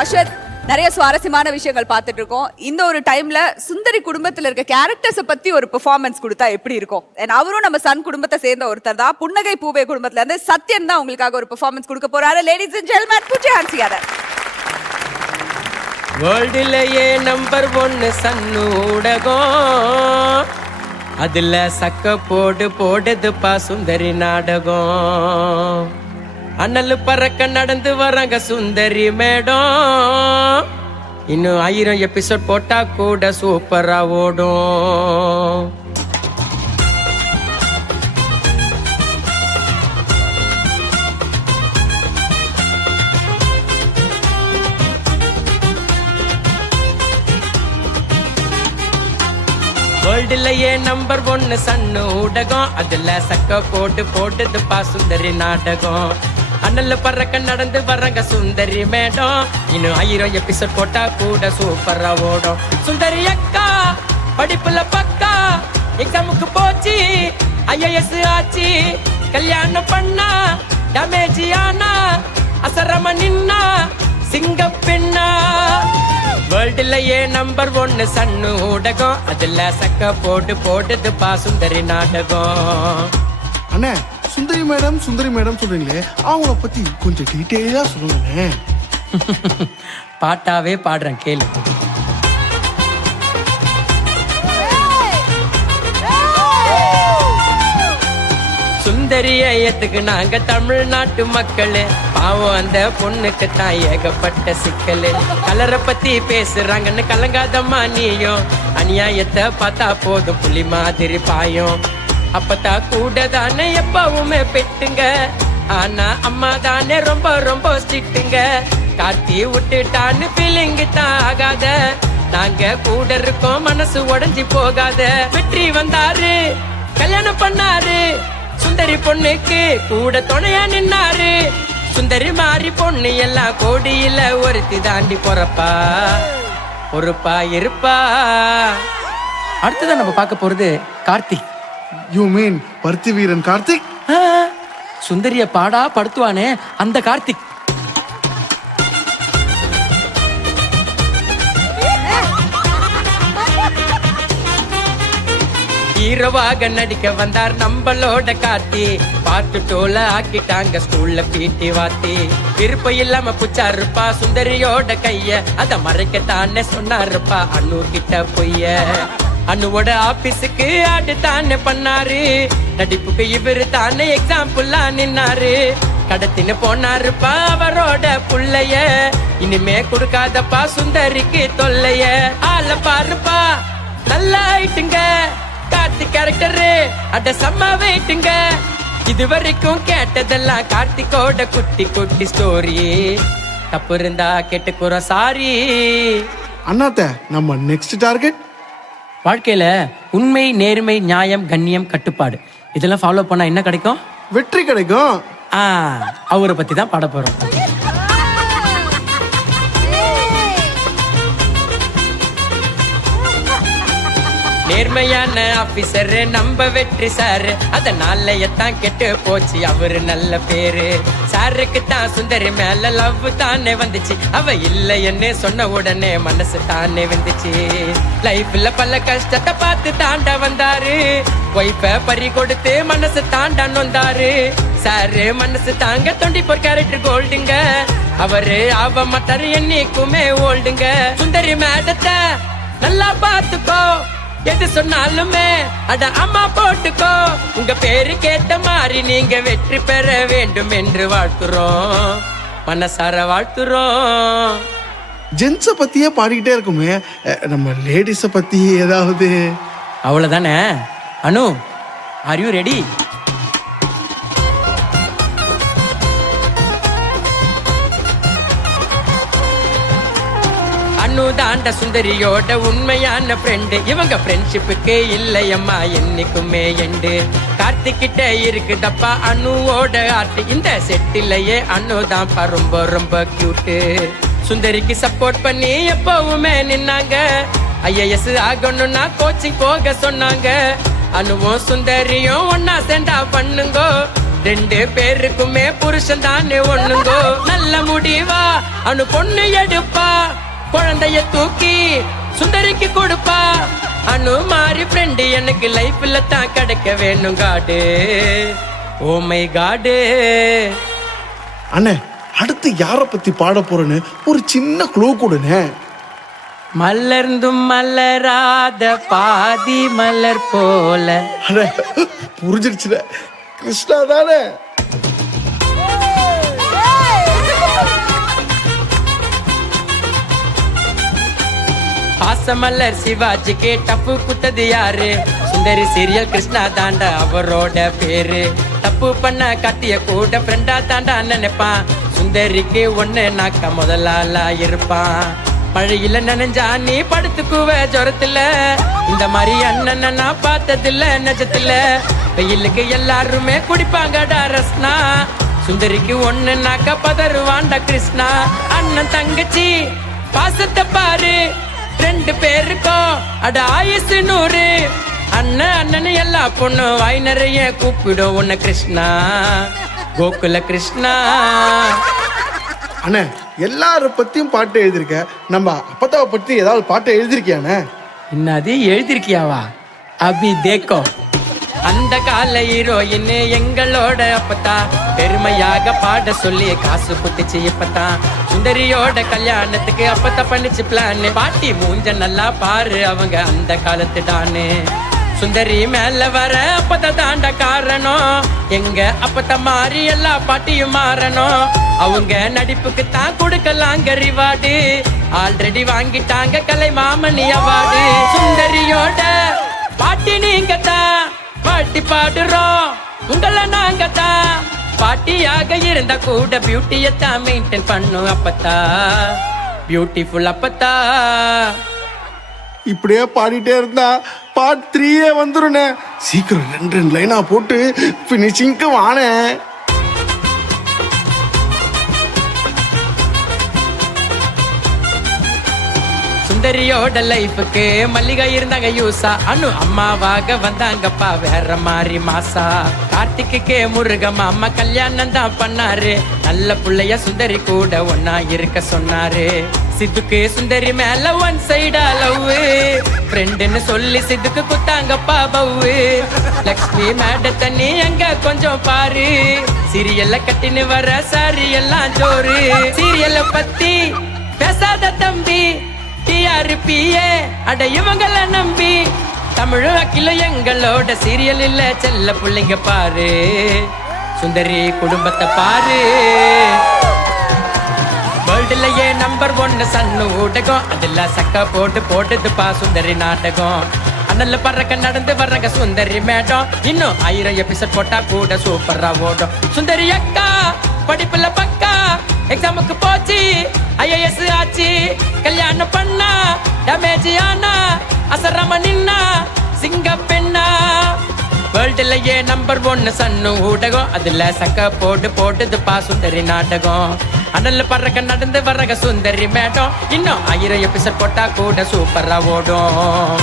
அஸ்வத், நிறைய சுவாரஸ்யமான விஷயங்கள் பார்த்துட்டு இருக்கோம். இந்த ஒரு டைம்ல சுந்தரி குடும்பத்துல இருக்க கேரக்டர்ஸ் பத்தி ஒரு பெர்ஃபார்மன்ஸ் கொடுத்தா எப்படி இருக்கும்? அவரும் நம்ம சன் குடும்பத்தை சேர்ந்த ஒருத்தர் தான். புன்னகை பூவே குடும்பத்துல இருந்து சத்யன் தான் உங்களுக்காக ஒரு பெர்ஃபார்மன்ஸ் கொடுக்க போறாரு. Ladies and gentlemen, put your hands together. வேர்ல்டுலயே நம்பர் 1 சன்னு ஊடகம், அதுல சக்க போடுதுப்பா சுந்தரி நாடகம். அண்ணல் பறக்க நடந்து வராங்க சுந்தரி மேடம். இன்னும் 1000 எபிசோட் போட்டா கூட சூப்பரா ஓடும். வேர்ல்டுலயே நம்பர் 1 சன்னு ஊடகம், அதுல சக்க போடுதுப்பா சுந்தரி நாடகம். அண்ணல் பறக்க நடந்து வர்றாங்க சுந்தரி மேடம். இன்னும் 1000 எபிசோட் போட்டா கூட சூப்பரா ஓடும். சுந்தரி அக்கா படிப்புல பக்கா, எக்ஸாமுக்கு போச்சு IAS ஆச்சு. கல்யாணம் பண்ணா டேமேஜ் ஆனா, அசரம நின்னா சிங்க பெண்ணா. வேர்ல்டுலயே நம்பர் 1 சன்னு ஊடகம், அதுல சக்க போடுதுப்பா சுந்தரி நாடகம். அண்ணே, சுந்தரி மேடம் சொல்றீங்களே, அவங்கள பத்தி கொஞ்சம் டீட்டெயிலா சொல்லுங்க. பாட்டாவே பாடுறேன் கேளு. சுந்தரிய ஏத்துக்கு நாங்க தமிழ்நாட்டு மக்களு, பாவம் அந்த பொண்ணுக்கு தான் ஏகப்பட்ட சிக்கலு. கலரை பத்தி பேசுறாங்கன்னு கலங்காதம்மா நீயும், அநியாயத்தை பார்த்தா போதும் புலி மாதிரி பாயும். அப்பதான் கூட தானே எப்பவுமே பெட்டுங்க, ஆனா அம்மா தானே ரொம்ப ஸ்ட்ரிக்ட்டுங்க. கார்த்தி விட்டுட்டான்னு ஃபீலிங்கு தான் ஆகாத, நாங்க கூட இருக்கோம் மனசு உடைஞ்சி போகாத. வெற்றி வந்தாரு கல்யாணம் பண்ணாரு, சுந்தரி பொண்ணுக்கு கூட துணையா நின்னாரு. சுந்தரி மாறி பொண்ணு எல்லாம் கோடியில ஒருத்தி தாண்டி பொறுப்பா இருப்பா. அடுத்ததான் நம்ம பார்க்க போறது கார்த்திக். யூ மீன் பருத்தி வீரன் கார்த்திக்? சுந்தரிய பாடா படுத்துவானே அந்த கார்த்திக். ஹீரோவாக நடிக்க வந்தார் நம்மளோட கார்த்தி. பாட்டு டோல ஆக்கிட்டாங்க ஸ்கூல்ல பீட்டி வாத்தி. விருப்பம் இல்லாம புச்சாருப்பா சுந்தரியோட கைய, அத மறைக்கத்தானே சொன்னாருப்பா அண்ணு கிட்ட பொய்ய. அண்ணுவோட ஆபீஸுக்கு ஆடு தானே பண்ணாரு, நடிப்புக்கு இவரு தானே எக்ஸாம்பிளா நின்னாரு. கடத்தின்னு போனாருப்பா அவரோட புள்ளைய, இனிமே கொடுக்காதப்பா சுந்தரிக்கு தொல்லைய. ஆள பாருப்பா நல்லா ஆயிட்டுங்க கார்த்திக் கேரக்டரு, அட செம்ம வெயிட்டுங்க. இது வரைக்கும் கேட்டதெல்லாம் கார்த்திகோட குட்டி ஸ்டோரி. தப்பு இருந்தா கேட்டுக்குறோம் சாரி. அண்ணாத்த, நம்ம நெக்ஸ்ட் டார்கெட் வாழ்க்கையில உண்மை, நேர்மை, நியாயம், கண்ணியம், கட்டுப்பாடு இதெல்லாம் ஃபாலோ பண்ணா என்ன கிடைக்கும்? வெற்றி கிடைக்கும். அவரை பத்தி தான் பாட போறோம். நேர்மையான ஆபீசர் நம்ம வெற்றி சாரு, அதனால எத்தான் கெட்டு போச்சு அவரு நல்ல பேரு. சாருக்கு தான் சுந்தரி மேல லவ் தானே வந்துச்சு, அவ இல்ல என்ன சொன்ன உடனே மனசு தானே வந்துச்சு. லைஃப்ல பல கஷ்டத்தை பார்த்து தாண்ட வந்தாரு, ஒய்ஃப பறி கொடுத்து மனசு தாண்டா நொந்தாரு. சாரு மனசு தாங்க 24 கேரக்டர் கோல்டுங்க, அவரு ஆவ மாட்டாரு என்னைக்குமே ஓல்டுங்க. சுந்தரி மேடத்தை நல்லா பாத்துக்கோ, எது சொன்னாலுமே அட அம்மா போட்டுக்கோ. உங்க பேரு கேட்ட மாதிரி நீங்க வெற்றி பெற வேண்டும் என்று வாழ்த்துறோம், மனசார வாழ்த்துறோம். ஜென்ஸ பத்தியே பாடிக்கிட்டே இருக்குமே, நம்ம லேடிஸ பத்தி ஏதாவது? அவ்வளவுதானே. அனு, ஆர் யூ ரெடி? தாண்ட சுந்தரியோட உண்மையான ஃப்ரெண்டு, இவங்க ஃப்ரெண்ட்ஷிப்புக்கு இல்லையம்மா என்னைக்குமே எண்டு. கார்த்திக்கிட்ட இருக்குதப்பா அனுவோட ஆர்ட், இந்த செட்டிலேயே அனு தான்ப்பா ரொம்ப கியூட்டு. சுந்தரிக்கு சப்போர்ட் பண்ணி எப்பவுமே நின்னாங்க, IAS ஆகணும்னா கோச்சிங் போக சொன்னாங்க. அனுவும் சுந்தரியும் ஒன்னா சேர்ந்தா பண்ணுங்கோ, ரெண்டு பேருக்குமே புருஷன் தானே ஒண்ணுங்கோ நல்ல முடிவா அனு பொண்ணு எடுப்பா குழந்தைய தூக்கி சுந்தரிக்கு கொடுப்பா அனு மாறி ஃப்ரெண்டு எனக்கு லைஃப்ல தான் கிடைக்க வேணும் காடு ஓ மை காடு அண்ணே அடுத்து யாரை பத்தி பாட போறேன்னு ஒரு சின்ன க்ளூ கொடுனே. மலர்ந்தும் மலராத பாதி மலர் போல. அண்ணே புரிஞ்சிருச்சுல, கிருஷ்ணா தானே. பாசமலர் சிவாஜிக்கு டப்பு குத்தது யாரு? சுந்தரி சீரியல் கிருஷ்ணா தாண்டா அவரோட பேரு. தப்பு பண்ண கத்திய கூட ஃப்ரெண்டா தாண்டா நினைப்பான். சுந்தரிக்கு ஒண்ணு நாக்க முதலாளா இருப்பான். மழையில நனைஞ்சா நீ படுத்துக்குவ ஜொரத்துல. இந்த மாதிரி அண்ணன் நான் பார்த்ததில்ல நெஜத்துல. வெயிலுக்கு எல்லாருமே குடிப்பாங்கடா ரஸ்னா. சுந்தரிக்கு ஒண்ணு நாக்க பதறுவான்டா கிருஷ்ணா. அண்ணன் தங்கச்சி பாசத்தை பாரு, ரெண்டு பேருக்கும் அட ஆயுசு 100. அண்ணன் அண்ணன் எல்லா பொண்ணு வாய் நிறைய கூப்பிடும் உன்ன கிருஷ்ணா, கோகுல கிருஷ்ணா. அண்ணே எல்லார பத்தியும் பாட்டு எழுதிருக்க, நம்ம அப்பத்தாவை பத்தி ஏதாவது பாட்டு எழுதிருக்கியாண்ணே? என்னது எழுதிருக்கியாவா? அபி தேக்கோ. அந்த கால ஹீரோயின் எங்களோட அப்பத்தா, பெருமையாக பாட சொல்லி காசு குத்திச்சு இப்பத்தான். சுந்தரியோட கல்யாணத்துக்கு அப்பத்தா பண்ணிச்சு பிளான். பாட்டி மூஞ்ச நல்லா பாரு, அவங்க அந்த காலத்து டானு. சுந்தரி மேல வர அப்பத்தா தாண்ட காரணம். எங்க அப்பத்தா மாறி எல்லா பாட்டியும் மாறணும். அவங்க நடிப்புக்கு தான் கொடுக்கலாங்க ரிவார்டு. ஆல்ரெடி வாங்கிட்டாங்க கலை மாமணி அவார்டு. சுந்தரியோட பாட்டி நீங்க தான் பாட்டி பாடுறோம், உங்களை நாங்க தான். பாட்டியாக இருந்தா கூட பியூட்டியத்தான் மெயின்டைன் பண்ணும் அப்பத்தா, பியூட்டிஃபுல் அப்பத்தா. இப்படியே பாடிட்டே இருந்தா பார்ட் 3 வந்துருண்ணே. சீக்கிரம் 2 லைனா போட்டு பினிஷிங்க்கு வானே. சுந்தரியோட லைஃபுக்கு மல்லிகா இருந்தாங்க யூசா. அனு அம்மாவாக வந்தாங்கப்பா வேற மாதிரி மாசா. கார்த்திக்கு முருகம் அம்மா கல்யாணம் தான் பண்ணாரு. நல்ல புள்ளைய சுந்தரி கூட ஒன்னா இருக்க சொன்னாரு. சித்துக்கு சுந்தரி மேல ஒன் சைடா லவ். ஃப்ரெண்டுன்னு சொல்லி சித்துக்கு குத்தாங்கப்பா பவ்வு. லக்ஷ்மி மேட தண்ணி எங்க கொஞ்சம் பாரு. சீரியல்ல கட்டின்னு வர சாரி எல்லாம் ஜோரு. சீரியல்ல பத்தி பேசாத தம்பி, டிஆர்பியே அட இவங்கள நம்பி. தமிழ் அக்கில எங்களோட சீரியல் இல்ல செல்ல புள்ளைங்க பாரு. சுந்தரி குடும்பத்தை பாரு. வேர்ல்டுலயே நம்பர் 1 சன்னு ஊடகம். அதுல சக்கா போட்டு போட்டுதுப்பா சுந்தரி நாடகம். அண்ணல்ல பறக்க நடந்து வர்றங்க சுந்தரி மேடம். இன்னும் 1000 எபிசோட் போட்டா கூட சூப்பரா ஓடும். சுந்தரி அக்கா படிப்புல பக்கா, எக்ஸாமுக்கு போச்சு IAS ஆச்சு. கல்யாணம் பண்ணா டேமேஜ் ஆனா அசரம நின்னா சிங்க பெண்ணா. வேர்ல்டுலயே நம்பர் 1 சன்னு ஊடகம். அதுல சக்க போட்டு போட்டுதுப்பா சுந்தரி நாடகம். அனல்ல பறக்க நடந்து வர்றங்க சுந்தரி மேடம். இன்னும் 1000 எபிசோட் போட்டா கூட சூப்பரா ஓடும்.